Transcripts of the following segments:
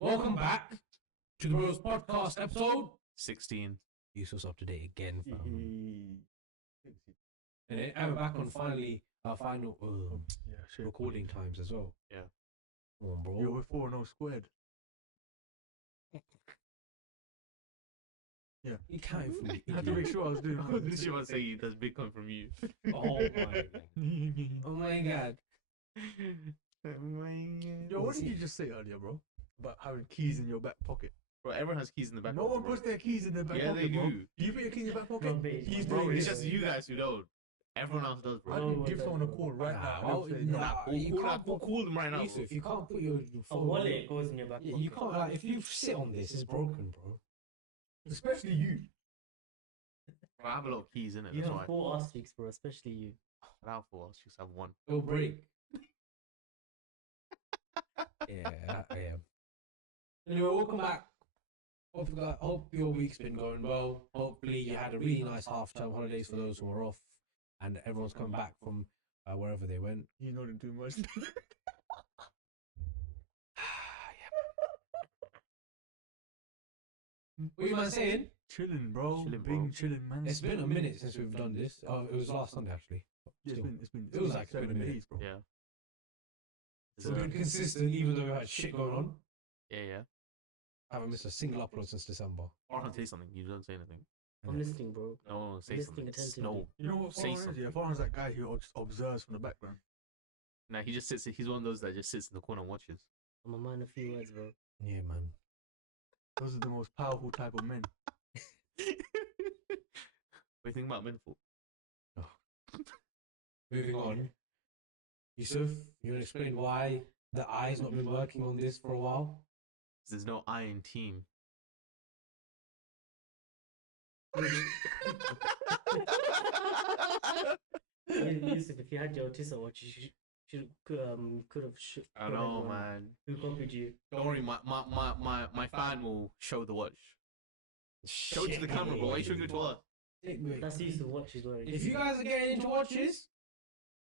Welcome back to the Bros Podcast episode 16. Yusuf's up to date again, fam. And we're back on finally our final recording times as well. Yeah. Come on, bro. You're 4-0 squared. Yeah. You can't for me. I had to make sure I was doing I was literally about to say that's big coming from you. Oh my god. Oh my god. Yo, what did you just say earlier, bro? About having keys in your back pocket. Bro, everyone has keys in the back No pocket, one bro. puts their keys in their back Yeah, pocket, they bro. do. Do you put your keys in your back pocket? No, babe. He's Bro, doing it's this. just you guys who don't. Everyone else does, I bro. can give someone a call right now. Nah, and they'll say, nah, no. you can't Call them right now, bro. Yusuf, you can't put your A phone. wallet goes in your back Yeah, pocket. you can't. Like, if you sit on this, it's broken, bro. Especially you. Bro, I have a lot of keys in it, You that's have why. 4 ass cheeks, bro, especially you. I have 4, I just have 1. It'll break. Yeah. Anyway, welcome back. Hope your week's been going well. Hopefully, you had a really nice half-term holidays for those who were off, and everyone's come back from wherever they went. You know them too much. What you man saying? Chilling, bro. Chilling, Being bro. chilling, man. It's been a minute since we've done this. Oh, it was last Sunday actually. Yeah, Still. it's been Feels like it's been a 7 minute. days, bro. Yeah. So we've been consistent, even though we had shit going on. Yeah. I haven't missed a single upload since December. I want to say something. You don't say anything. I'm listening, bro. No, say Listening something. attentively. No. You know what Say Farhan is? something. Yeah, Farhan's that guy who just observes from the background. Nah, he just sits. He's one of those that just sits in the corner and watches. I'm a man a few words, bro. Yeah, man. Those are the most powerful type of men. What do you think about men for? Moving on. Yusuf, you want to explain why the eye's not been working on this for a while? There's no I in team. Yusuf, if you had your Tissa watch, you could have. I know, man. Who copied you? Don't worry, my fan will show the watch. Show it to the camera, bro. Why you showing it to us? That's Yusuf watch he's wearing. If you guys are getting into watches,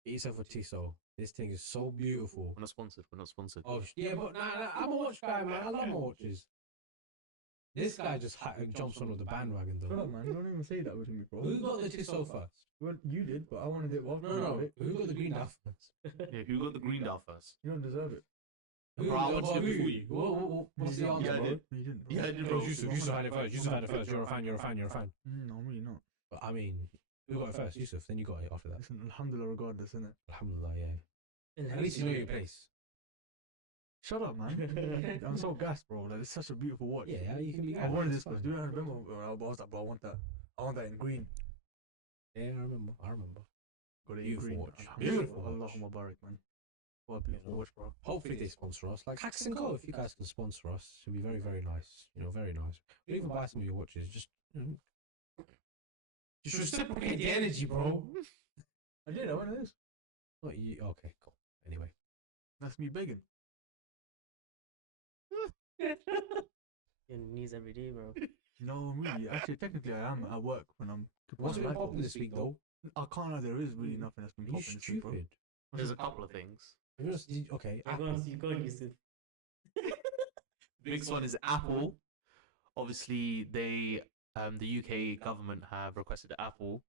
get yourself a Tissot. This thing is so beautiful. We're not sponsored. We're not sponsored. Oh, yeah, but nah, I'm a watch guy, man. I love my watches. This guy just jumps on with the bandwagon, Shut though. up, man. Don't even say that with me, bro. Who got the Tissot first? Well, you did, but I wanted it. Well, No. Who got the green dial first? Yeah, who got the green dial first? You don't deserve it. Who? Bro, I watched it who? before you. What's the Yeah, answer, I bro? did. No, you didn't. Yeah, I did, No, bro. Yusuf had it first. Yusuf had it first. You're a fan. No, I'm really not. But I mean, who got it first? Yusuf. Then you got it after that. Listen, alhamdulillah, regardless, innit? Alhamdulillah, yeah. At least you know your place. Shut up, man. I'm so gassed, bro. Like, it's such a beautiful watch. Yeah, you can be. I wanted this fine. because do you remember when I was like, bro, I want that. I want that in green. Yeah, I remember. Got it in Beautiful green. watch. Alhamdulillah. Beautiful watch. Allahumma barik, man. What a beautiful watch, bro. Hopefully they sponsor us. Like Hacks and Co. If you guys can sponsor us, it'll be very, very nice. Very nice. We'll even buy some of your watches. Just reciprocate the energy, bro. I did. I went to this. Not you. Okay, cool. Anyway, That's me begging. Your knees every day, bro. No, really. Actually, technically, I am at work when I'm. what's been live popping on. this week though? I can't lie. There is really nothing that's been Are you popping this week, bro. stupid? There's a couple of things. Okay. You go on, Yusuf. The biggest one is Apple. Obviously, the UK government have requested Apple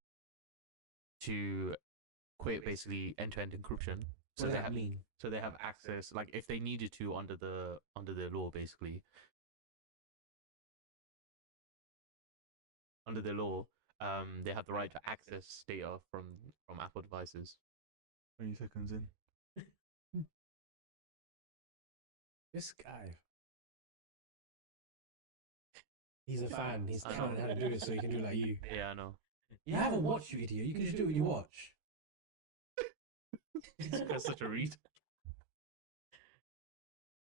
to quit basically end-to-end encryption. So So they that have mean? so they have access, like if they needed to under the law, basically under the law, they have the right to access data from Apple devices. 20 seconds in. This guy. He's a fan. He's I telling know. how to do it so he can do it like you. Yeah, I know. You have a watch, you idiot. You can just do it when you watch. That's such a read.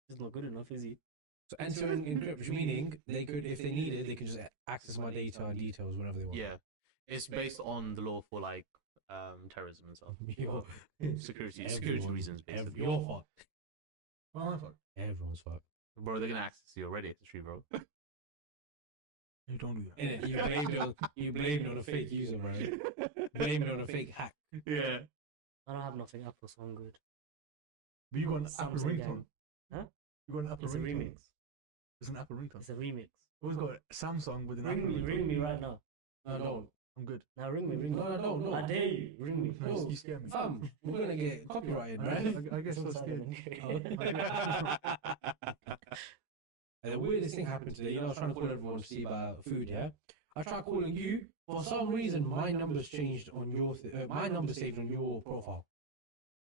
He's not good enough, is he? So end-to-end encryption, meaning they could, if they needed, they could just access my data and details whenever they want. Yeah, it's based on the law for like terrorism and stuff. Yo, Security everyone- reasons, basically. You're fucked. Oh, my fuck. Everyone's fucked. Bro, they're gonna access your Reddit history, bro. You don't do that. Innit? You blamed it on a fake user, bro. Blamed it on a fake hack. Yeah. I don't have nothing Apple, so I'm good. But you got an Apple Samsung gang. ringtone. Huh? You got an Apple It's a ringtone. remix. It's an Apple ringtone. It's a remix. Always got Samsung with an Ring Apple me, ringtone. ring me right now. No, don't. I'm good. Now ring me, ring me. No. I dare you, ring me. No, No. you scare me. Fam, we're gonna get copyrighted, right? I guess so Don't sign scared. it. And the weirdest thing happened today. I was trying to call everyone to see about food. Yeah, I tried calling you. For some reason, my number's changed on your. My number's saved on your profile.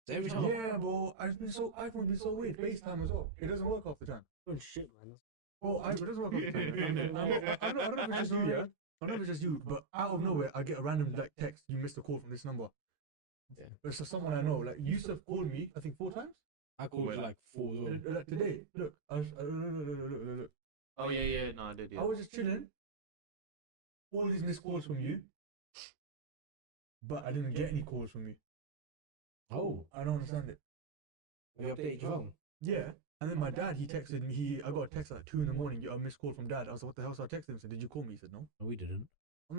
So every time. Yeah, bro. iPhone's been so weird. FaceTime as well. It doesn't work half the time. Oh shit, man. Bro, it doesn't work half the time. I don't know if it's just you, yeah. I don't know if it's just you, but out of nowhere, I get a random like text. You missed a call from this number. Yeah. It's just someone I know. Like Yusuf called me, I think 4 times. I called you like 4. Like today, look. Look. Oh yeah. No, I did. Yeah. I was just chilling. All these missed calls from you, but I didn't get any calls from you. Oh, I don't understand it. we updated your phone. Yeah. And then my dad, he texted me. I got a text at 2 in the morning. You got a missed call from dad. I was like, what the hell? So I texted him and said, did you call me? He said, no. No, we didn't.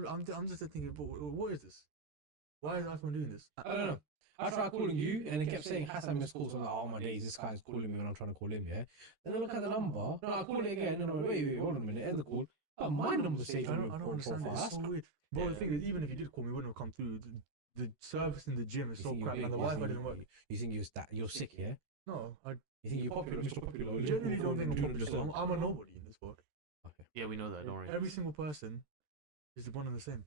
I'm just thinking, what is this? Why is iPhone doing this? I don't know. I tried calling you and it kept saying Hassan missed calls. I'm like, oh my days, this guy's calling me when I'm trying to call him, yeah? Then I look at the number. No, I call it again. And I'm like, wait, hold on a minute. End the call. Oh, my number's saved I on don't, your I don't understand it. profile. It's so weird. Bro, the thing is, even if you did call me, it wouldn't have come through. The service in the gym is You so think crap, you're and the big, Wi-Fi doesn't work. You think you're sick, yeah? No, I You think you're popular, Mr. Popular? genuinely don't think I'm Liverpool, popular. Liverpool, I'm a nobody in this world. Okay. Yeah, we know that. Don't worry. Every single person is the one and the same.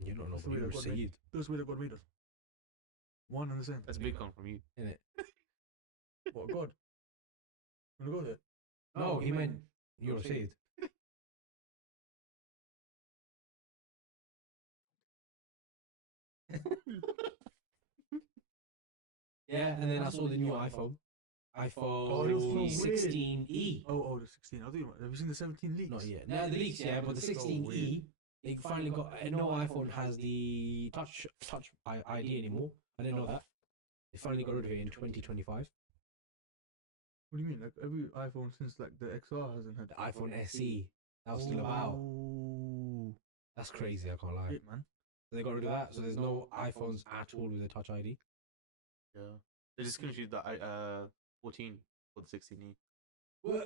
You're not That's the nobody, way you're that God made- Saeed. That's the way that God made us. One and the same. That's big come from you. Innit? What, God? Wanna go there? No, he meant you're Saeed. Yeah, and then I saw the new iPhone. Oh, it was so weird. 16e. Oh, the 16. I think, have you seen the 17 leaks? Not yet. No, the leaks, yeah, but the So 16e, weird. they finally got. No iPhone has the touch ID anymore. I didn't know that. They finally got rid of it in 2025. What do you mean? Like every iPhone since like the XR hasn't had The iPhone SE, that was still about. Oh, That's crazy. I can't lie. shit, man. So they got rid of that. So there's no iPhones at all with a touch ID. Yeah. They discontinued the 14 for the 16e. Well,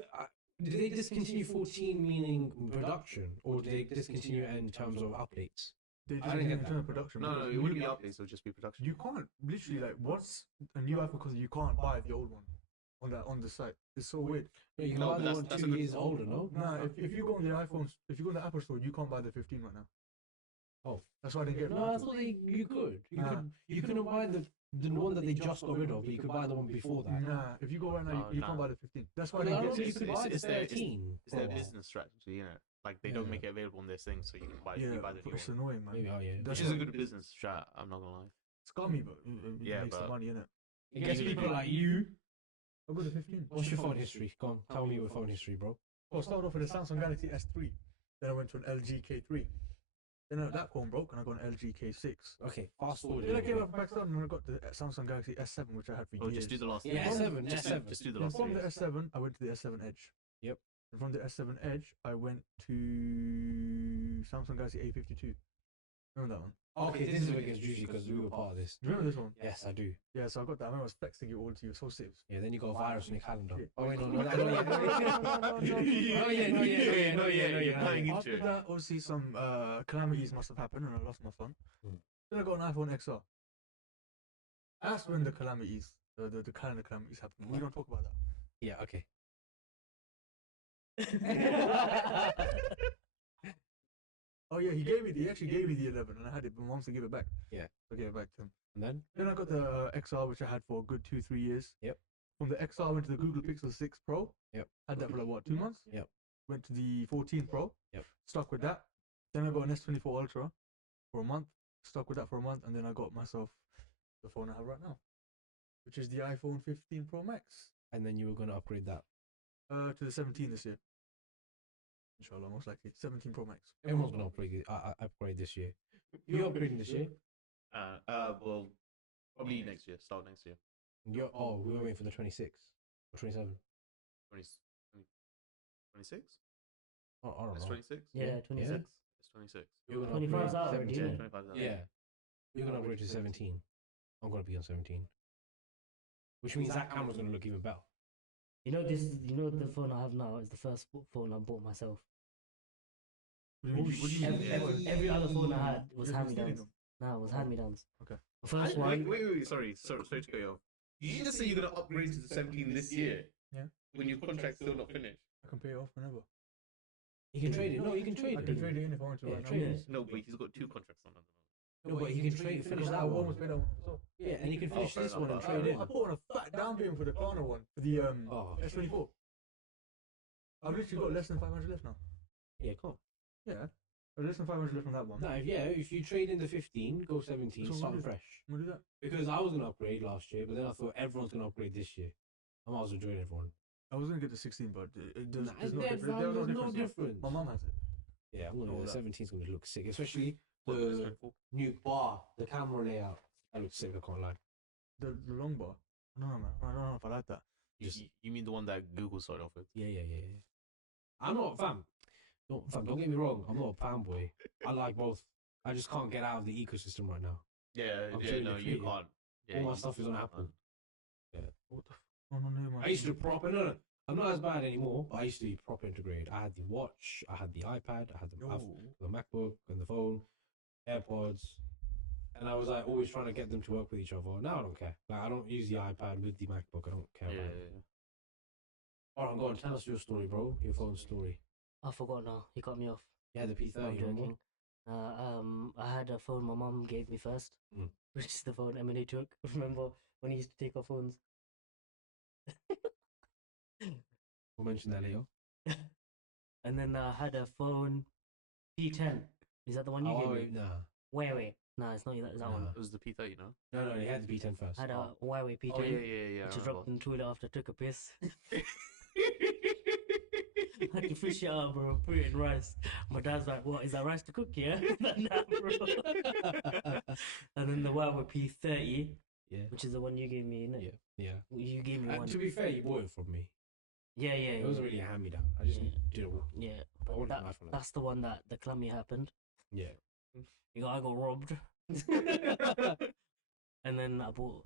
did they discontinue 14 meaning production, or did they discontinue it in terms of updates? They I just didn't didn't get that. turn production. No, because it wouldn't be you- updates. It would just be production. You can't literally like what's a new iPhone because you can't buy the old one on the site. It's so weird. No, you can No, buy but the that's- one that's a 2 good- years older, no? Nah, if you go on the iPhones, if you go on the Apple Store, you can't buy the 15 right now. Oh. That's why I didn't get. No, I thought you could. You couldn't buy the one that they just got rid of, but you could buy the one before that. Nah, if you go right now, you Nah. can't buy the 15. That's why I Well, I didn't don't get think it. you could buy the it's their- 13. It's their for a while. business strategy, you know. Like they don't Yeah. make it available on their thing, so you can buy. Yeah, you buy the but new it's one. annoying, man. Maybe, oh yeah. That's Which is a why- good business strat. I'm not gonna lie. Scummy, but it Yeah, makes the but- money, innit? It gets people like you. I'll go to 15. What's your phone history? Go on, tell me your phone history, bro. Well, I started off with a Samsung Galaxy S3. Then I went to an LG K3. Then that phone broke and I got an LG K6. Okay, fast forward. Then I came back to Pakistan and I got the Samsung Galaxy S7, which I had for Oh, years. just do the last. Yeah, three. S7, Just, S7. just do the Then last. from three. the S7, I went to the S7 Edge. Yep. And from the S7 Edge, I went to Samsung Galaxy A52. Remember that one? Okay, this is where it gets juicy because we were part of this. Do you remember this one? Yes, I do. Yeah, so I got that. I remember I was flexing it all to you. So sick. Yeah, then you got a virus on your calendar. Shit. Oh wait, no, not yet. No, yeah. Lying into After it. that, obviously some calamities must have happened and I lost my phone. Hmm. Then I got an iPhone XR. That's when the calamities, the calendar calamities happened. We don't talk about that. Yeah, okay. Oh yeah, he actually gave me the 11 and I had it, but mom said give it back. Yeah. I gave it back to him. And then? Then I got the XR, which I had for a good 2-3 years. Yep. From the XR, I went to the Google Pixel 6 Pro. Yep. Had that for like what, 2 months? Yep. Went to the 14 Pro. Yep. Stuck with that. Then I got an S24 Ultra for a month. Stuck with that for a month, and then I got myself the phone I have right now, which is the iPhone 15 Pro Max. And then you were going to upgrade that. To the 17 this year. Inshallah, most likely 17 Pro Max. Everyone's going to upgrade this year. You're upgrading this year? Well, probably next year. Start next year. We're waiting for the 26 or 27. 26? I don't It's know. 26? Yeah, 26. It's 26. You're gonna 25 's upgrade out already, 17. innit? 25 is out. Yeah. You're going to upgrade to 17. I'm going to be on 17. Which means that camera's going to look even better. You know this. You know the phone I have now is the first phone I bought myself. What do you mean? Every other phone I had was Just hand me stealing downs. them? Nah, it was Oh. hand me downs. Okay. The first Wait, one. sorry to cut you off. Did you just say you're gonna upgrade to the 17 this year? Yeah. When your contract's still not finished? I can pay it off whenever. He can trade it. No, he can trade I it. can trade it in if I want to Yeah, right now. trade it. No, but he's got 2 contracts on. No, but he can trade. Finish I that one. almost paid that one myself. Yeah, and he can finish fair this enough, one and but trade in. I put on a fat down payment for the corner one for the Oh, S24. I've literally got less than 500 left now. yeah, come on. Yeah, I've less than 500 left on that one. No, if you trade in the 15, go 17, So start what is- fresh. I'm gonna do that. Because I was gonna upgrade last year, but then I thought everyone's gonna upgrade this year. I might as well join everyone. I was gonna get the 16, but there's Nah, no there's difference. There's no no difference. difference. My mum has it. Yeah, I'm gonna. Oh, The that. 17's gonna look sick, especially the new bar, the camera layout. That looks sick. I can't lie. The long bar. I don't know, man. I don't know if I like that. You mean the one that Google started off with? Yeah. I'm not fam. Don't get me wrong. I'm not a fanboy. I like both. I just can't get out of the ecosystem right now. Yeah, I'm yeah, sure no, they you created- can't. Yeah, All my you stuff is on can't, Apple. man. What the Oh, no, man. I used to proper no. I'm not as bad anymore, but I used to be proper integrated. I had the watch, I had the iPad, I had the MacBook and the phone, AirPods, and I was like always trying to get them to work with each other. Now I don't care. Like I don't use the iPad with the MacBook. I don't care Yeah, about it. All right, go on. Tell us your story, bro. Your phone story. I forgot now. He cut me off. You had the I'm P30, remember? joking. I had a phone my mum gave me first, Mm. which is the phone Emily took. Remember when he used to take our phones? We'll mention that later. And then I had a phone P10. Is that the one you gave me? Nah. Wait. No, it's not that. Is that one? Nah. It was the P30, no? No, they had the P10 first. I had a Huawei P10, Oh, yeah. which I I dropped in the toilet after I took a piss. remember. I had to fish it out, bro. Put it in rice. My dad's like, "What is that rice to cook?" Yeah, nah, bro. And then the Huawei P30, Yeah. which is the one you gave me, innit? Yeah. You gave me one. To be fair, you bought it from me. Yeah. It wasn't really a hand me down. I just Yeah. did it. Yeah, I but wanted an iPhone. that's the one that the clammy happened. Yeah. I got robbed. And then I bought.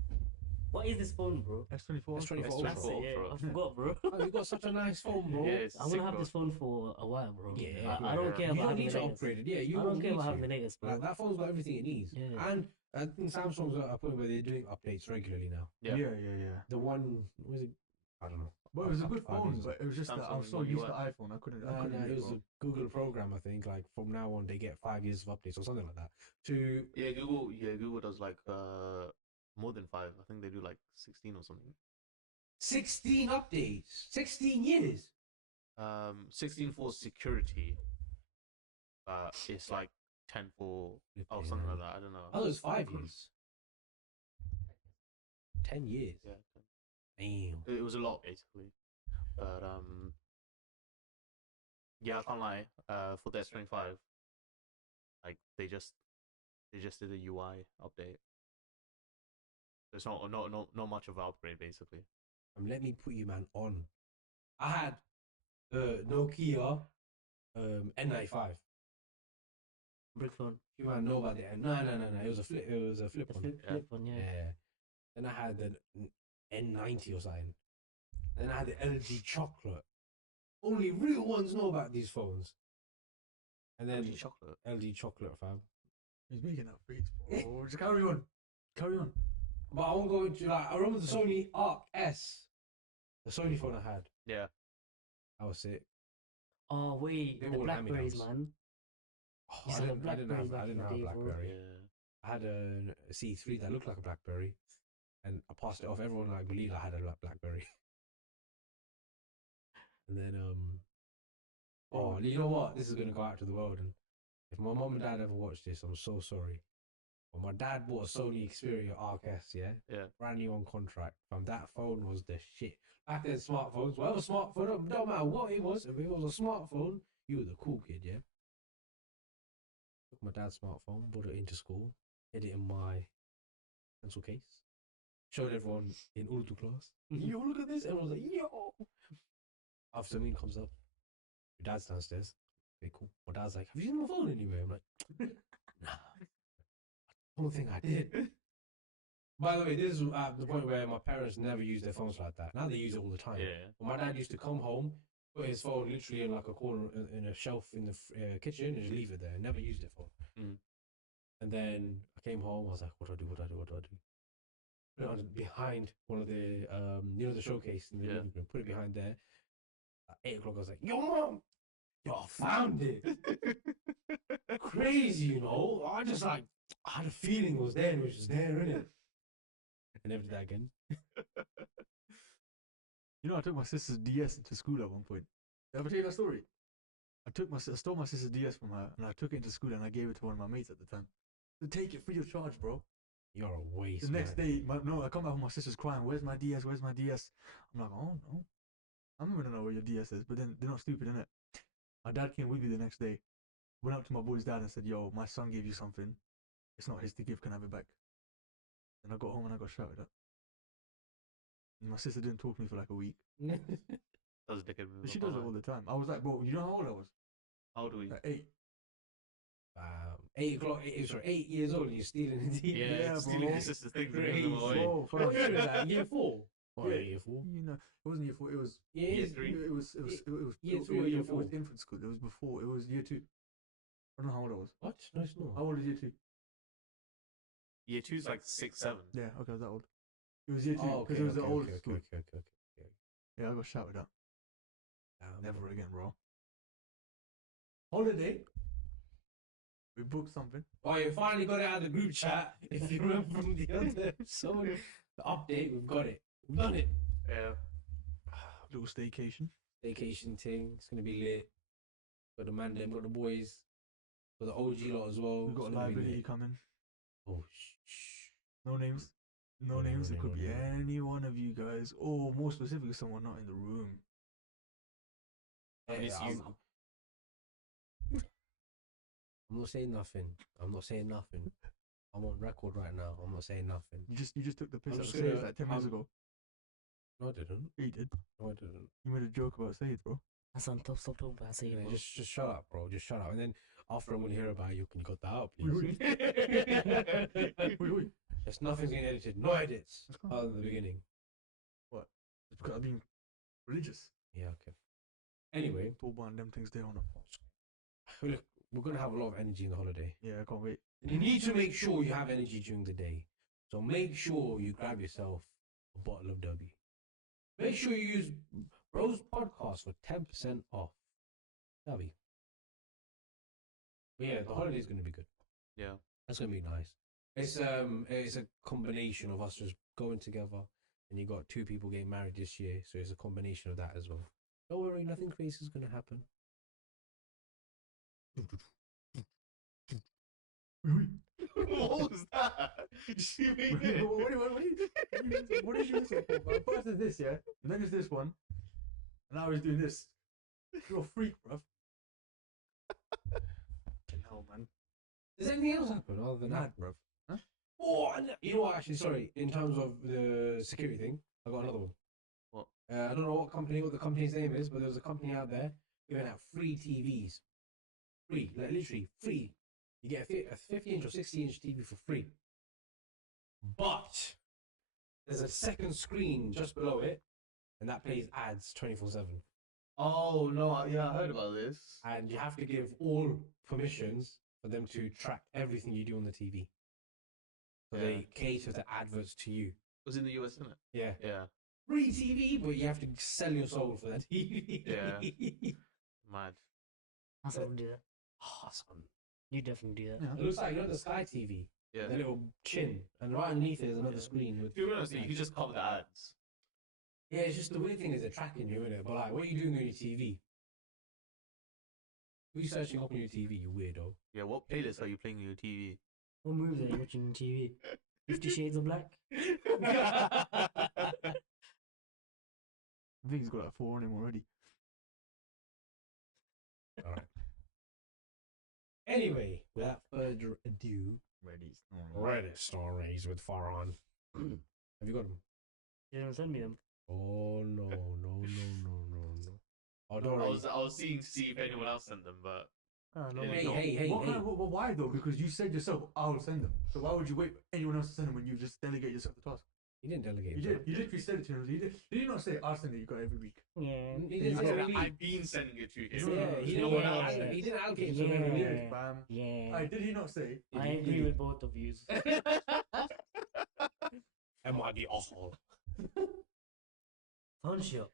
What is this phone, bro? S24. S24 S24. That's it. Yeah, I forgot, bro. Oh, you got such a nice phone, bro. Yeah, it's I'm sick, gonna have bro. this phone for a while, bro. Yeah, I don't care You about don't having need the to latest. upgrade it. Yeah, you I don't don't care need about to. having the latest, bro. Like, that phone's got everything it needs. Yeah. And I think Samsung's at a point where they're doing updates regularly now. Yeah. Yeah. The one was it? I don't know. But it was a good Five phone, years but it was just that I'm Samsung so One used to UI. iPhone. I couldn't. No, it was a Google program. I think like from now on they get 5 years of updates or something like that. To Yeah, Google does like more than 5. I think they do like 16 or something. 16 updates, 16 years. 16 for security. It's like 10 for something like that. I don't know. Oh, it was 5 years. 10 years. Yeah, Damn. it was a lot basically. But yeah, I can't lie. For the S25, like they just did a UI update. There's not much of an upgrade basically. Let me put you, man, on. I had the Nokia N95. Brick phone. You might know about the N. No. It was a flip. It was a flip The one. flip one, yeah. Yeah. Then I had the N90 or something. Then I had the LG Chocolate. Only real ones know about these phones. And then LG chocolate. LG Chocolate, fam. He's making that face, bro. Just carry on. Carry on. But I won't go into like I remember the Sony Arc S, the Sony phone I had. Yeah. That was it. Oh wait, They the all Blackberries, hand-me-downs. man. Oh, Used to have Blackberries back I in didn't the have a day, bro. BlackBerry. Yeah. I had a C3 that looked like a BlackBerry, and I passed it off. Everyone like believed I had a BlackBerry. And then oh, you know what? This is gonna go out to the world, and if my mom and dad ever watch this, I'm so sorry. But my dad bought a Sony Xperia Arc S, yeah, Yeah. brand new on contract. From that phone was the shit. Back then, smartphones, whatever smartphone, don't matter what it was. If it was a smartphone, you were the cool kid, yeah. Took my dad's smartphone, brought it into school, hid it in my pencil case, showed everyone in Urdu class. Yo, look at this! Everyone's like, yo. After me comes up, your dad's downstairs. Okay, cool. My dad's like, have you seen my phone anywhere? I'm like, nah. I don't think I did. By the way, this is at the point where my parents never used their phones like that. Now they use it all the time. Yeah. But my dad used to come home, put his phone literally in like a corner in a shelf in the kitchen, and just leave it there. Never used it for. Mm. And then I came home. I was like, what do I do? What do I do? What do I do? Put it on behind one of the the showcase in the living room. Put it behind there. At 8 o'clock, I was like, yo, mom, yo, I found it. Crazy, you know. I had a feeling it was there, and it was just there, innit? I never did that again. You know, I took my sister's DS to school at one point. Did I ever tell you that story? I stole my sister's DS from her, and I took it into school, and I gave it to one of my mates at the time. To take it free of charge, bro. You're a waste. The next man. day, I come back home, my sister's crying. Where's my DS? Where's my DS? I'm like, oh no, I'm not gonna know where your DS is. But then they're not stupid, innit? My dad came with me the next day. Went up to my boy's dad and said, yo, my son gave you something. It's not his to give. Can I have it back? And I got home and I got shouted at. And my sister didn't talk to me for like a week. That was a dickhead move. But she does it all the time. I was like, bro, you know how old I was? How old are we? Like 8. 8 o'clock. 8 years old, and you're stealing the TV. Yeah, stealing bro. your sister's things and Crazy. giving them away. Bro, What year is that? Year 4. Oh, Yeah. year 4. You know, it wasn't year 4. It was Year 3. It was Year 3 or year it was 4? infant school. It was before. It was year 2. I don't know how old I was. What? No, it's How not. old is year 2? Year 2's like 6, 7. Yeah, okay, I was that old. It was year 2 Oh, because it was the oldest school. Okay. Yeah, I got shouted at. Never again, bro. Holiday. We booked something. Oh, you finally got it out of the group chat. If you remember from the other episode, the update, we've got it. We've done it. Yeah. Little staycation. Vacation thing. It's gonna be lit. Got the man, them, got the boys, got the OG lot as well. We've got It's a gonna be liability lit. coming. Oh, shh. No names. No No, names. no, It could no, be no. any one of you guys, or more specifically, someone not in the room. Hey, miss I'm, you. I'm not saying nothing. I'm on record right now. I'm not saying nothing. You just took the piss I'm out of just Sayed gonna- like 10 minutes I'm- ago. No, I didn't. Yeah, you did. No, I didn't. You made a joke about Sayed, bro. That's on top. Stop talking about saying Yeah, bro. just shut up, bro. Just shut up. And then after I'm gonna hear about you, can you cut that out, Wait, please? Wait. There's nothing's getting edited. No edits. Let's go. Other than the beginning. It's because I'm being religious. Yeah, okay. Anyway, Talk about them things there on the phone. look, we're gonna have a lot of energy in the holiday. Yeah, I can't wait. You need to make sure you have energy during the day. So make sure you grab yourself a bottle of W. Make sure you use Bros Podcast for 10% off. W. But yeah, the holiday's gonna be good. Yeah. That's gonna be nice. It's a combination of us just going together, and you got 2 people getting married this year, so it's a combination of that as well. Don't worry, nothing crazy is gonna happen. What was that? You see me? What did you listen for? Man? First is this, yeah? And then is this one. And now he's doing this. You're a freak, bruv. Hell, man. Does anything else happen other than that? Mad, bruv. Huh? Oh, and you know what? Actually, sorry. In terms of the security thing, I got another one. What? I don't know what the company's name is, but there's a company out there giving out free TVs. Free, like literally free. You get a 50-inch or 60-inch TV for free. But there's a second screen just below it, and that plays ads 24/7. Oh, no. Yeah, I heard about this. And you have to give all permissions for them to track everything you do on the TV. So Yeah. they cater the adverts to you. It was in the US, isn't it? Yeah. Yeah. Free TV, but you have to sell your soul for that TV. Yeah. Mad. That's what we do that. Oh, son. You definitely do that. Yeah. It looks like, the Sky TV. Yeah. The little chin. And right underneath it is another Yeah. screen. With, To be honest, you can just cover the ads. yeah, it's just the weird thing is they're tracking you, innit? But like, what are you doing on your TV? Who are you searching up on your TV, you weirdo? Yeah, what playlist are you playing on your TV? What movies are you watching on TV? 50 Shades of Black? I think he's got like 4 on him already. Alright. Anyway, without further ado, Ready. Reddit stories with Farhan. Have you got them? You didn't send me them. Oh no, no, no, no, no, no. Oh, don't I worry. was seeing to see if anyone else sent them, but No, Hey, no. hey, Why though? Because you said yourself, I'll send them. So why would you wait for anyone else to send them when you just delegate yourself the task? He didn't delegate. You bro. did. You literally said it to him. Did you not say, I'll send it, you got it every week? Yeah. He Yeah, didn't say bro. every week. I've been sending it to him. Yeah, he No didn't, one yeah. else. he didn't allocate it to him every week. Bam. Yeah. Did he not say? I agree with both of you. MYD asshole. Funshot.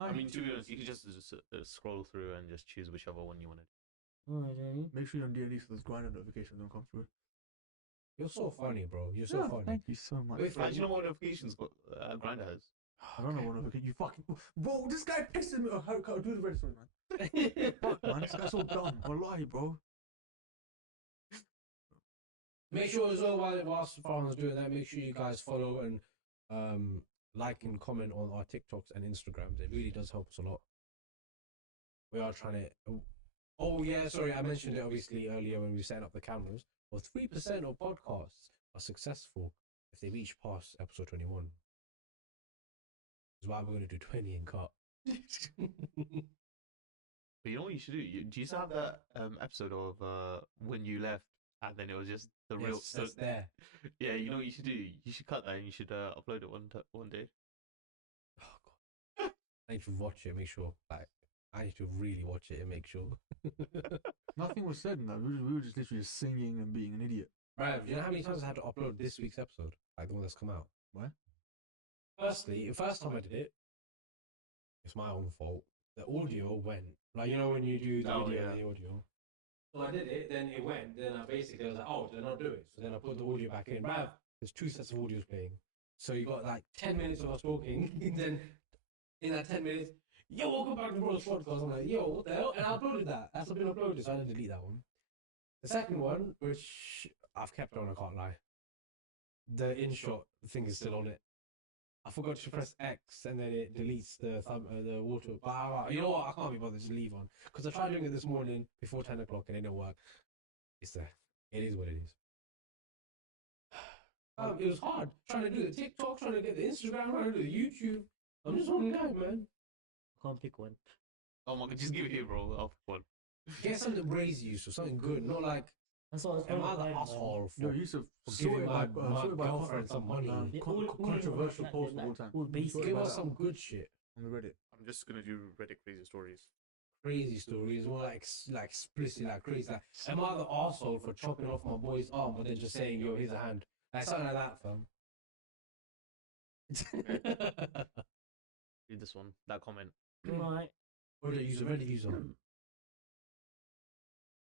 I mean, to be honest, you could just scroll through and just choose whichever one you wanted. Make sure you're on D&D so those grinder notifications don't come through. You're so funny, bro. You're so funny. Thank you so much. Wait, How do you know what notifications Grinder has? I don't know what notification. You fucking. Bro, this guy pisses me off. How do the Reddit story, man? Fuck, man. This guy's so dumb. Wallahi, bro. Make sure as well whilst Farhan's doing that, make sure you guys follow and like and comment on our TikToks and Instagrams. It really does help us a lot. We are trying to. Oh yeah, sorry, I mentioned it obviously earlier when we were setting up the cameras. Well, 3% of podcasts are successful if they reach past episode 21. That's why we're going to do 20 and cut. But you know what you should do? Do you still have that episode of when you left and then it was just the real? Yes, that's there. Yeah, you know what you should do? You should cut that and you should upload it one day. Oh god, I need to watch it. Make sure, like, I need to really watch it and make sure. Nothing was said in that. We were just literally just singing and being an idiot. Right, do you know how many times I had to upload this week's episode? Like the one that's come out? What? Firstly, the first time I did it, it's my own fault. The audio went. Like, you know when you do the video and the audio? So I did it, then it went, then I basically was like, oh, did I not do it? So then I put the audio back in. Right, there's 2 sets of audios playing. So you got like 10 minutes of us talking, and then in that 10 minutes, yo, welcome back to Bro's Podcast. I'm like, yo, what the hell? And I uploaded that. That's been uploaded, so I didn't delete that one. The second one, which I've kept on, I can't lie. The InShot thing is still on it. I forgot to press X and then it deletes the water. You know what? I can't be bothered to leave on. Because I tried doing it this morning before 10 o'clock and it didn't work. It's there. It is what it is. It was hard trying to do the TikTok, trying to get the Instagram, trying to do the YouTube. I'm just one guy, man. Can't pick one. Oh my god, just give it here, bro. I'll pick one. Get something that braises you, so something good, not like, That's what I was am I trying the to find, asshole Yo, for you used to giving my girlfriend girlfriend some money? controversial post all the time. all basic. Give us some good shit. On the Reddit. I'm just gonna do Reddit crazy stories. Crazy stories, more like explicit, like crazy. Like, am I the arsehole for chopping off my boy's arm, but then just saying, yo, here's a hand? Like something like that, fam. Read this one. That comment. Right. Or the user, Reddit user.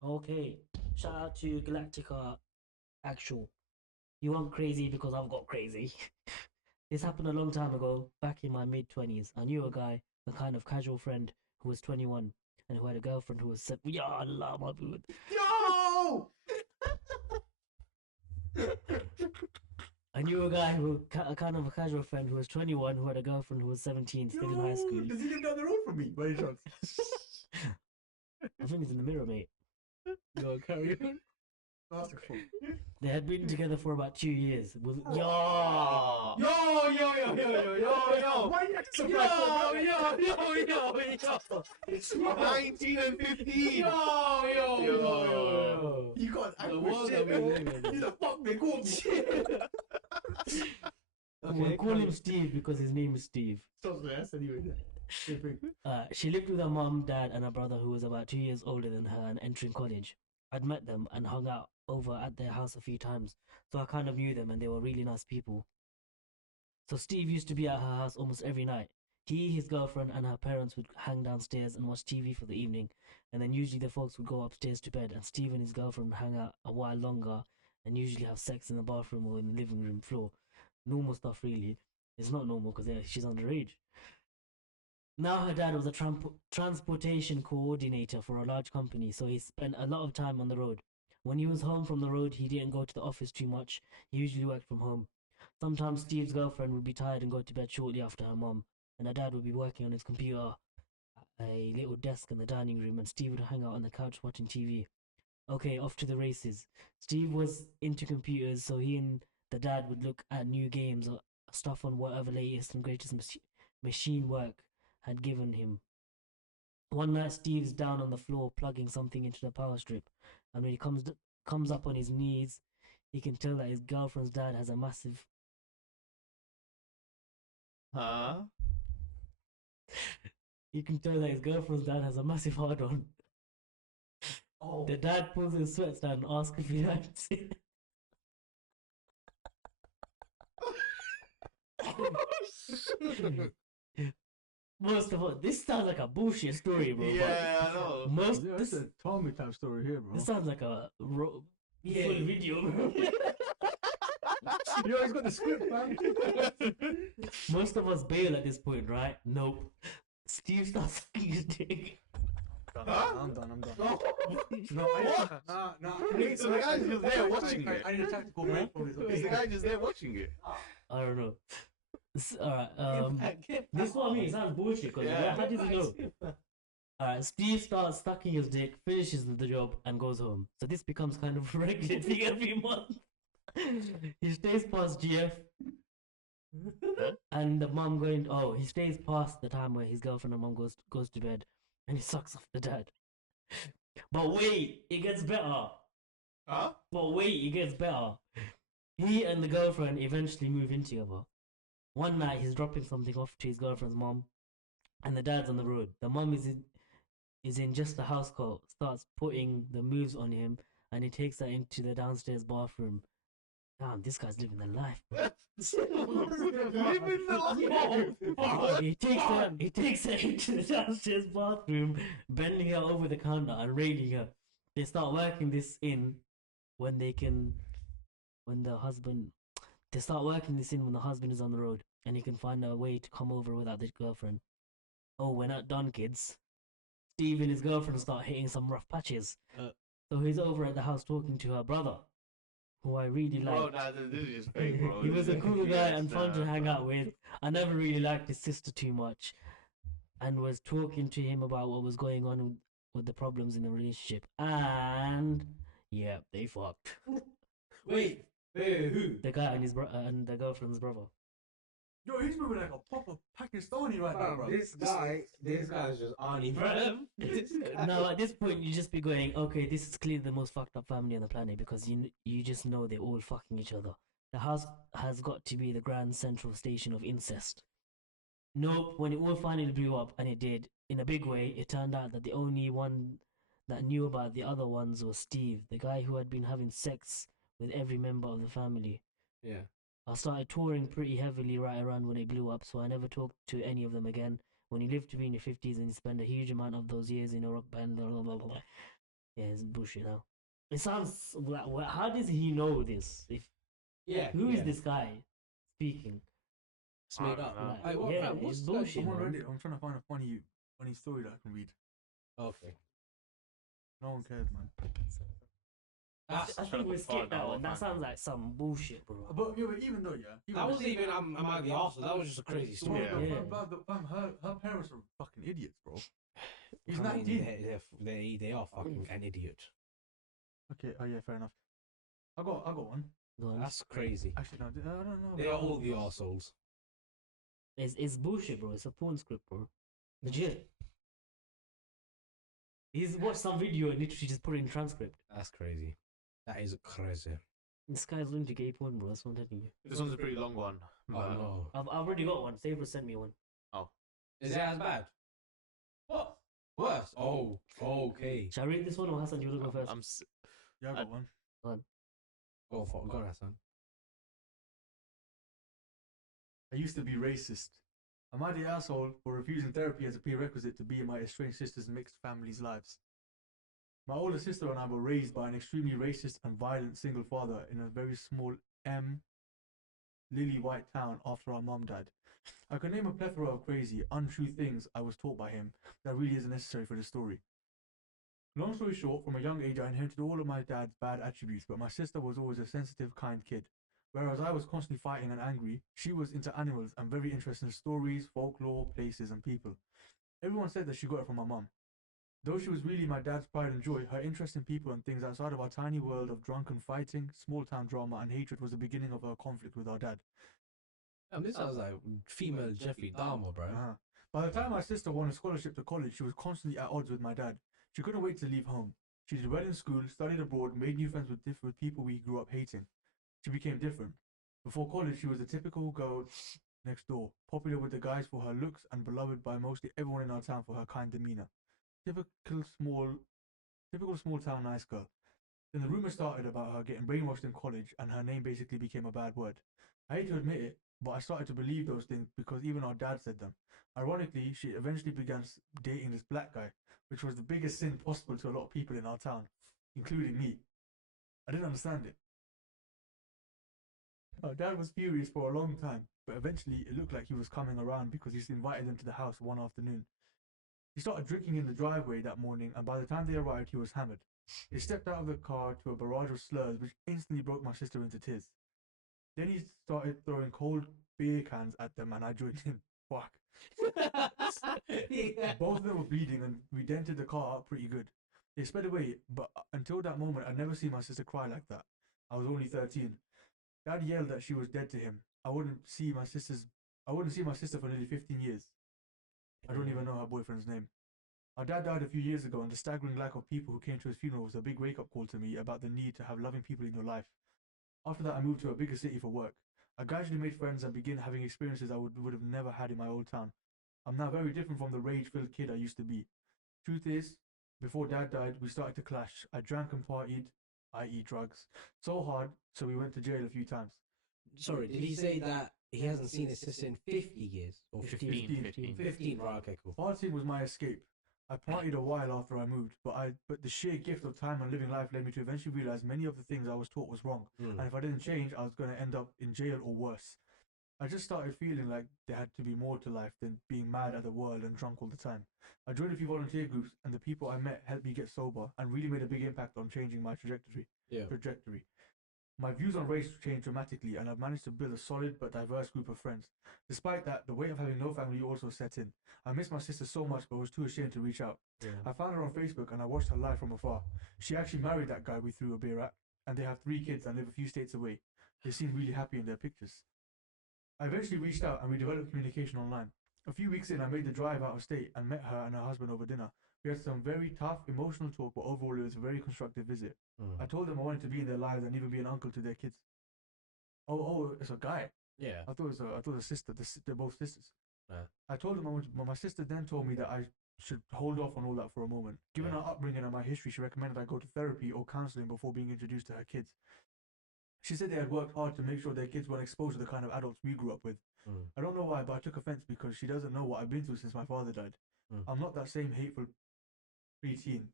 Okay. Shout out to Galactica Actual. You want crazy because I've got crazy. This happened a long time ago, back in my mid-20s. I knew a guy, a kind of casual friend, who was 21 and who had a girlfriend who was 7. Ya Allah, my blood. Yo! I knew a guy who, a kind of a casual friend who was 21 who had a girlfriend who was 17, still in high school. Does he live down the road from me, by any chance? I think he's in the mirror, mate. Go carry on. That's the phone. They had been together for about 2 years. With, Yo! Yo! Why you acting so Yo, bad? 19 and 15! Yo! You can't act The for world shit, that we man. live in. He's a fuck me, call me. we'll call him Steve because his name is Steve. So yes, anyway. Same thing. She lived with her mom, dad, and her brother who was about 2 years older than her and entering college. I'd met them and hung out over at their house a few times, so I kind of knew them and they were really nice people. So Steve used to be at her house almost every night. He, his girlfriend, and her parents would hang downstairs and watch TV for the evening, and then usually the folks would go upstairs to bed, and Steve and his girlfriend would hang out a while longer and usually have sex in the bathroom or in the living room floor. Normal stuff, really. It's not normal because she's underage. Now her dad was a transportation coordinator for a large company, so he spent a lot of time on the road. When he was home from the road, he didn't go to the office too much. He usually worked from home. Sometimes Steve's girlfriend would be tired and go to bed shortly after her mom, and her dad would be working on his computer at a little desk in the dining room, and Steve would hang out on the couch watching TV. Okay, off to the races. Steve was into computers, so he and the dad would look at new games or stuff on whatever latest and greatest machine work had given him. One night, Steve's down on the floor plugging something into the power strip, and when he comes up on his knees, he can tell that his girlfriend's dad has a massive. Huh? You can tell that his girlfriend's dad has a massive hard on. Oh, The dad pulls his sweats down and asks if he likes it. Most of all, this sounds like a bullshit story, bro. Yeah, I know. But most yeah, this, it's a Tommy type story here, bro. this sounds like a full Yeah. video, bro. You always got the script, man. Most of us bail at this point, right? Nope. Steve starts sucking his dick. I'm done. No, So the guy's just there watching it. I need a tactical break from this. Is the guy just there watching it? I don't know. Alright, this is what I mean. It sounds bullshit. Cause how does he know? Alright, Steve starts sucking his dick, finishes the job, and goes home. So this becomes kind of a regular thing every month. He stays past GF, and the mom he stays past the time where his girlfriend and mom goes to bed, and he sucks off the dad. But wait, it gets better. Huh? But wait, it gets better. He and the girlfriend eventually move in together. One night, he's dropping something off to his girlfriend's mom, and the dad's on the road. The mom is in just the house coat, starts putting the moves on him, and he takes her into the downstairs bathroom. Damn, this guy's living the life. Living the life. He takes her into the downstairs bathroom, bending her over the counter and raiding her. They start working this in when the husband is on the road, and he can find a way to come over without his girlfriend. Oh, we're not done, kids. Steve and his girlfriend start hitting some rough patches. So he's over at the house talking to her brother, who I really like. Bro, nah, this is just fake, bro. He was a cool guy and fun to hang bro. out with. I never really liked his sister too much, and was talking to him about what was going on with the problems in the relationship. And yeah, they fucked. Wait, who? The guy and and the girlfriend's brother. Yo, he's moving like a proper Pakistani right now, bro. This guy's just Arnie, bro. Now at this point you just be going, okay, this is clearly the most fucked up family on the planet, because you just know they're all fucking each other. The house has got to be the grand central station of incest. Nope, when it all finally blew up, and it did, in a big way, it turned out that the only one that knew about the other ones was Steve, the guy who had been having sex with every member of the family. Yeah. I started touring pretty heavily right around when it blew up, so I never talked to any of them again. When you live to be in your 50s and you spend a huge amount of those years in a rock band, blah, blah, blah, blah. Yeah, it's bullshit now. It sounds like, how does he know this? Who is this guy speaking? It's made up. know. Hey, what, Yeah, fam, it's what's bullshit. I'm on man. Reddit. I'm trying to find a funny story that I can read. Okay. No one cares, man. I think we Fun, skipped that oh, one. That fun. sounds like some bullshit, bro. But yeah, but even though, That wasn't even am I the arsehole? That was just a crazy story. Yeah. Yeah. Her parents are fucking idiots, bro. He's I mean, 19. they are fucking an idiot. Okay, oh yeah, fair enough. I got one. Go on. That's crazy. Actually, no, I don't know. They are all the arseholes. It's bullshit, bro. It's a porn script, bro. Legit. He's watched some video and literally just put it in transcript. That's crazy. That is crazy. This guy's into gay porn, bro. That's what I'm telling you. This one's a pretty long one. Oh but- no. I've already got one. Saber sent me one. Is it as bad? What? Worse? Oh, okay. Shall I read this one, or Hassan, you want to go first? Yeah, I got one. Go on, Hassan. I used to be racist. Am I the asshole for refusing therapy as a prerequisite to be in my estranged sister's mixed family's lives? My older sister and I were raised by an extremely racist and violent single father in a very small Lily White town after our mum died. I could name a plethora of crazy, untrue things I was taught by him that really isn't necessary for the story. Long story short, from a young age I inherited all of my dad's bad attributes, but my sister was always a sensitive, kind kid. Whereas I was constantly fighting and angry, she was into animals and very interested in stories, folklore, places, and people. Everyone said that she got it from my mum. Though she was really my dad's pride and joy, her interest in people and things outside of our tiny world of drunken fighting, small town drama, and hatred was the beginning of her conflict with our dad. This sounds like female Jeffrey Dahmer, bro. By the time my sister won a scholarship to college, she was constantly at odds with my dad. She couldn't wait to leave home. She did well in school, studied abroad, made new friends with different people we grew up hating. She became different. Before college, she was the typical girl next door, popular with the guys for her looks and beloved by mostly everyone in our town for her kind demeanor. Typical small, typical small town nice girl. Then the rumor started about her getting brainwashed in college, and her name basically became a bad word. I hate to admit it, but I started to believe those things because even our dad said them. Ironically, she eventually began dating this black guy, which was the biggest sin possible to a lot of people in our town, including me. I didn't understand it. Our dad was furious for a long time, but eventually it looked like he was coming around because he invited them to the house one afternoon. He started drinking in the driveway that morning, and by the time they arrived, he was hammered. He stepped out of the car to a barrage of slurs, which instantly broke my sister into tears. Then he started throwing cold beer cans at them, and I joined in. Fuck. Yeah. Both of them were bleeding, and we dented the car up pretty good. They sped away, but until that moment, I'd never seen my sister cry like that. I was only 13. Dad yelled that she was dead to him. I wouldn't see my sister for nearly 15 years. I don't even know her boyfriend's name. Our dad died a few years ago, and the staggering lack of people who came to his funeral was a big wake-up call to me about the need to have loving people in your life. After that, I moved to a bigger city for work. I gradually made friends and began having experiences I would have never had in my old town. I'm now very different from the rage-filled kid I used to be. Truth is, before Dad died, we started to clash. I drank and partied, i.e. drugs, so hard, so we went to jail a few times. Sorry, did he say that he hasn't seen his sister in 50 years? Or 15? 15. 15, right, okay, cool. Partying was my escape. I partied a while after I moved, but the sheer gift of time and living life led me to eventually realize many of the things I was taught was wrong. Mm. And if I didn't change, I was going to end up in jail or worse. I just started feeling like there had to be more to life than being mad at the world and drunk all the time. I joined a few volunteer groups, and the people I met helped me get sober and really made a big impact on changing my trajectory. Yeah. My views on race changed dramatically, and I've managed to build a solid but diverse group of friends. Despite that, the weight of having no family also set in. I miss my sister so much, but was too ashamed to reach out. Yeah. I found her on Facebook, and I watched her live from afar. She actually married that guy we threw a beer at, and they have 3 kids and live a few states away. They seem really happy in their pictures. I eventually reached out, and we developed communication online. A few weeks in, I made the drive out of state and met her and her husband over dinner. We had some very tough, emotional talk, but overall it was a very constructive visit. I told them I wanted to be in their lives and even be an uncle to their kids. Oh, it's a guy. Yeah. I thought it was a sister. They're both sisters. Yeah. I told them my sister then told me that I should hold off on all that for a moment. Given Yeah. her upbringing and my history, she recommended I go to therapy or counseling before being introduced to her kids. She said they had worked hard to make sure their kids weren't exposed to the kind of adults we grew up with. I don't know why, but I took offense because she doesn't know what I've been through since my father died. I'm not that same hateful preteen.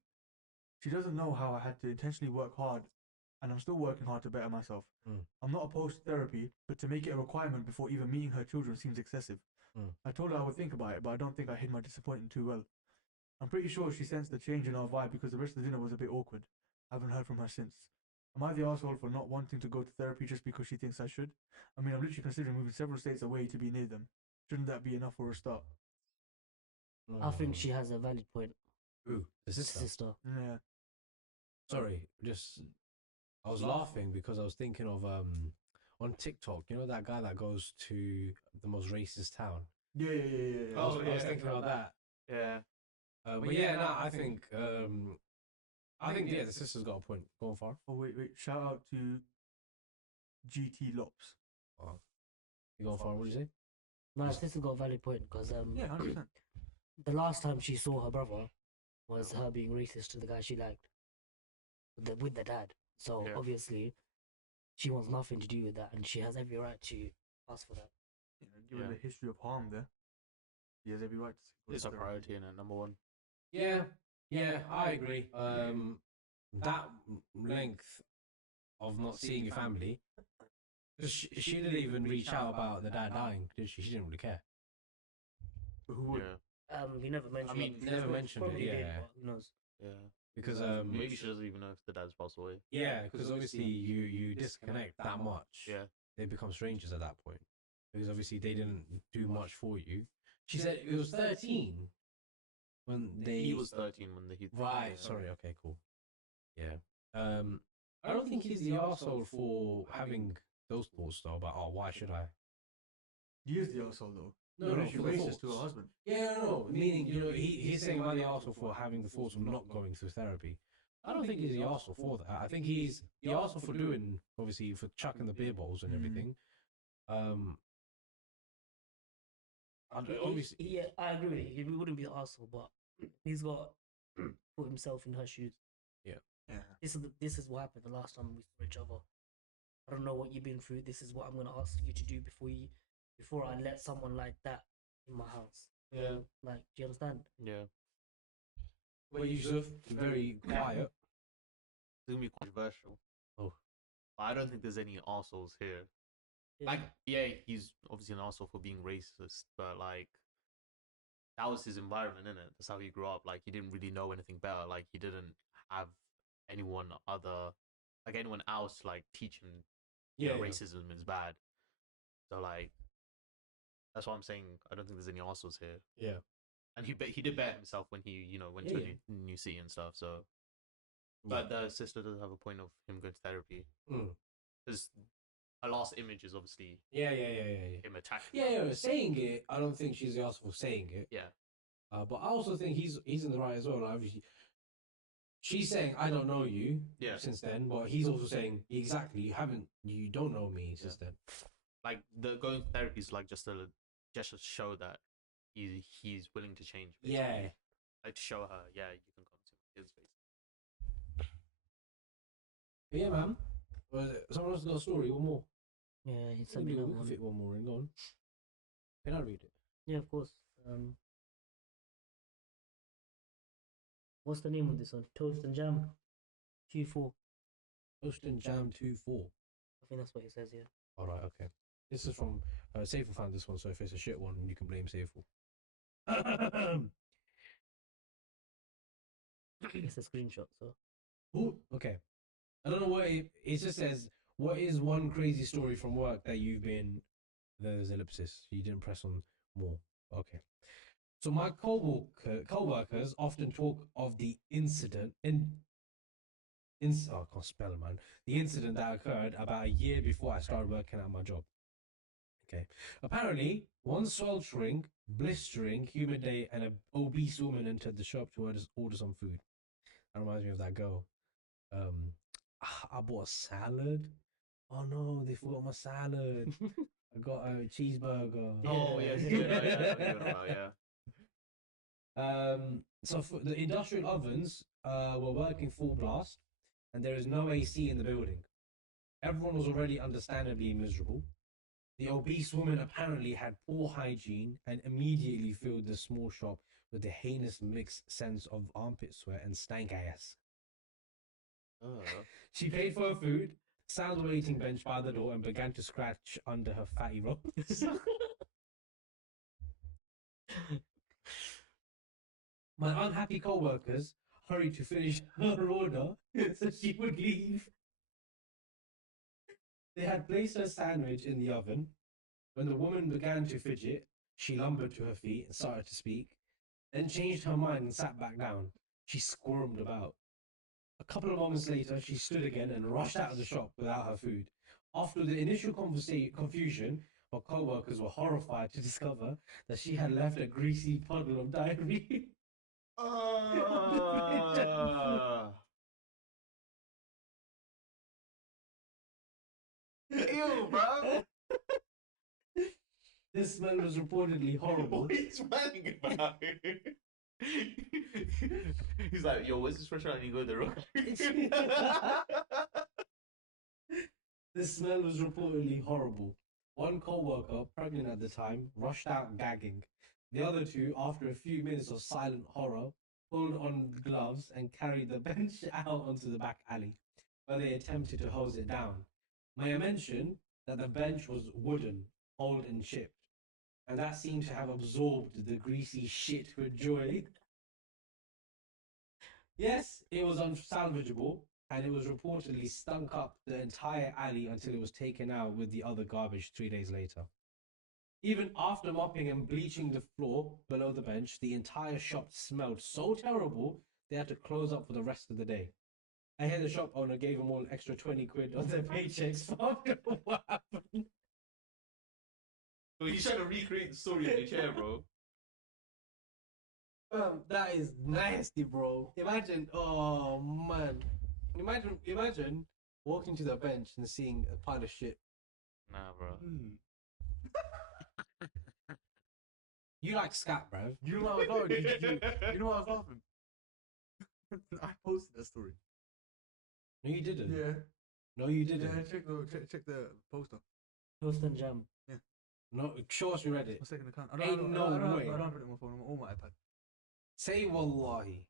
She doesn't know how I had to intentionally work hard, and I'm still working hard to better myself. I'm not opposed to therapy, but to make it a requirement before even meeting her children seems excessive. I told her I would think about it, but I don't think I hid my disappointment too well. I'm pretty sure she sensed the change in our vibe because the rest of the dinner was a bit awkward. I haven't heard from her since. Am I the asshole for not wanting to go to therapy just because she thinks I should? I mean, I'm literally considering moving several states away to be near them. Shouldn't that be enough for a start? I think she has a valid point. Who? The sister? Sister. Yeah. Sorry, I was laughing because I was thinking of on TikTok, you know that guy that goes to the most racist town? Yeah. I was yeah. thinking about that. Yeah. But yeah, no, I think yeah, the sister's got a point. Going far. Oh, wait. Shout out to GT Lops. You going far? What did you say? No, sister's got a valid point because Yeah, 100%. the last time she saw her brother was her being racist to the guy she liked with the dad. So Yeah. obviously, she wants nothing to do with that, and she has every right to ask for that. Given the history of harm there, he has every right to say It's a priority and number one. Yeah, I agree. That length of not seeing your family, 'cause she didn't even reach out about the dad dying, did she? She didn't really care. But who would? Yeah. He never mentioned. mean, it. never mentioned it, Probably did, yeah. but who knows? Yeah. Because Maybe she doesn't even know if the dad's passed away. yeah, because obviously you disconnect that much. Yeah. They become strangers at that point because obviously they didn't do much for you. She said it was 13 when He was 13 when he. right. Yeah. Sorry. Okay. Cool. Yeah. I don't think he's the arsehole for having those thoughts though. About why should I? He is the asshole though. No, You're no, literally for the racist thoughts. to her husband. Yeah, no, meaning, he's saying about the arsehole for having the thoughts of not going through therapy. I don't think he's the arsehole for that. I think he's the arsehole for doing, obviously, for chucking the beer bowls and everything. Um, obviously, Yeah, I agree with you. He wouldn't be an arsehole, but he's got put himself in her shoes. Yeah. This is what happened the last time we saw each other. I don't know what you've been through. This is what I'm gonna ask you to do before I let someone like that in my house. yeah. Like, do you understand? Yeah. Well, Yusuf, very quiet. It's gonna be controversial. Oh. But I don't think there's any arseholes here. Yeah. Like, yeah, he's obviously an arsehole for being racist, but like that was his environment, innit? That's how he grew up. Like he didn't really know anything better. Like he didn't have anyone anyone else like teach him Yeah, racism is bad. So like that's why I'm saying I don't think there's any arseholes here. yeah. And he did better himself when he went to a new city and stuff. So, but the sister does have a point of him going to therapy because her last image is obviously Yeah. him attacking. Yeah, saying it, I don't think she's the arsehole for saying it. Yeah. But I also think he's in the right as well. Like, obviously, she's saying I don't know you since then, but he's also saying exactly you don't know me since then. Like the going to therapy is like just to show that he's willing to change. Basically. Yeah. Like to show her, yeah, you can come to his face. But yeah, man. Someone else got a story. One more. Yeah, he We sent me that can one. fit one more in. Go on. Can I read it? Yeah, of course. What's the name of this one? Toast and Jam, Q4. Toast and Jam 2-4. I think that's what it says here. All right. Okay. This is from Safel found this one, so if it's a shit one, you can blame Safel. It's a screenshot, so. Ooh, okay. I don't know what it just says. What is one crazy story from work that you've been? There's ellipsis. You didn't press on more. Okay. So my co-workers often talk of the incident I can't spell it, man. The incident that occurred about a year before I started working at my job. Okay. Apparently, one sweltering, blistering, humid day, and an obese woman entered the shop to order some food. That reminds me of that girl. I bought a salad. Oh no, they forgot my salad. I got a cheeseburger. Oh yeah, yeah. So for the industrial ovens were working full blast, and there is no AC in the building. Everyone was already understandably miserable. The obese woman apparently had poor hygiene and immediately filled the small shop with the heinous mixed sense of armpit sweat and stank ass. She paid for her food, sat on the waiting bench by the door, and began to scratch under her fatty rolls. My unhappy co-workers hurried to finish her order so she would leave. They had placed her sandwich in the oven. When the woman began to fidget, she lumbered to her feet and started to speak, then changed her mind and sat back down. She squirmed about. A couple of moments later, she stood again and rushed out of the shop without her food. After the initial confusion, her co-workers were horrified to discover that she had left a greasy puddle of diarrhea. Ew, bro. The smell was reportedly horrible. What are you smiling about? He's like, yo, what's this restaurant? And you go to the wrong. The smell was reportedly horrible. One co-worker, pregnant at the time, rushed out gagging. The other two, after a few minutes of silent horror, pulled on gloves and carried the bench out onto the back alley, where they attempted to hose it down. May I mention that the bench was wooden, old and chipped, and that seemed to have absorbed the greasy shit with joy. Yes, it was unsalvageable, and it was reportedly stunk up the entire alley until it was taken out with the other garbage 3 days later. Even after mopping and bleaching the floor below the bench, the entire shop smelled so terrible they had to close up for the rest of the day. I hear the shop owner gave them all an extra 20 quid on their paychecks after what happened. But he's trying to recreate the story in the chair, bro. That is nasty, bro. Imagine, oh man, imagine walking to the bench and seeing a pile of shit. Nah, bro. You like scat, bro. You know what I was laughing? You know what I was laughing? I posted that story. No, you didn't. Yeah. No, you didn't. Yeah, check the poster. Toast and jam. No, show us you read it. One second, I can't. Ain't no way. I don't put it on my phone. I'm on my iPad. Say wallahi.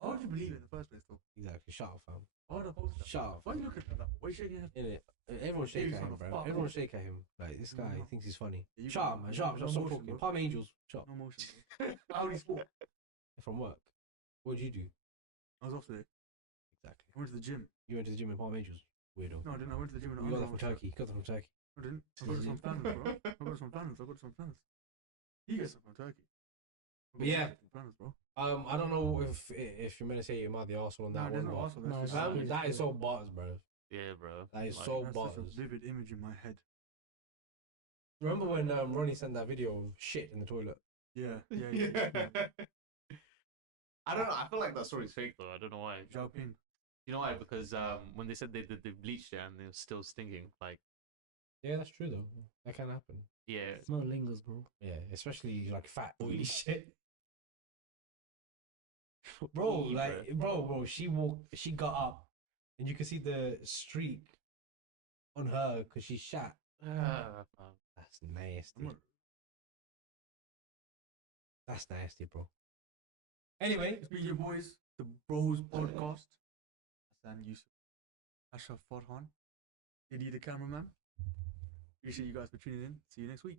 Why would you believe it in the first place, though? Exactly. Shut up, fam. Why would I post that? Shut up. Why are you looking at that? Why are you shaking your head? In it. Everyone shake He's at him, trying to bro. fuck Everyone off. shake at him. Like this guy No. thinks he's funny. Yeah, you Shut can- up, man. Shut up. no Stop motion, talking. bro. Palm Angels. Shut up. No motion. How many sport? From work. What did you do? I was off today. Exactly. I went to the gym. You went to the gym in Palm Angels. Weirdo. No, I didn't. I went to the gym in You got that from Under Armour shirt. Turkey. You got that from Turkey. I didn't. I got it from Flanders, bro. I got it from Flanders. He gets it from Turkey. I got Yeah. it from Flanders, bro. I don't know if you're meant to say your mouth the arsehole on Nah, that there's one. no but Arsenal. No, That's it's just- not. that is so butters, bro. Yeah, bro. That is Like, so That's such a butters. vivid image in my head. Remember when Ronnie sent that video of shit in the toilet? Yeah. I don't know. I feel like that story's fake though. I don't know why. Zhao Ping. You know why? Because when they said they bleached it and it was still stinking, like Yeah, that's true though. That can happen. yeah, Smell lingers, bro. Yeah, especially like fat, oily shit. Bro, Eee, like, bro, she got up, and you can see the streak on her because she shat. man. That's nasty. I'm not- That's nasty, bro. Anyway, It's been your boys, the Bros Podcast. Hassan Yusuf, Ashraf Farhan, Eddie the cameraman. Appreciate you guys for tuning in. See you next week.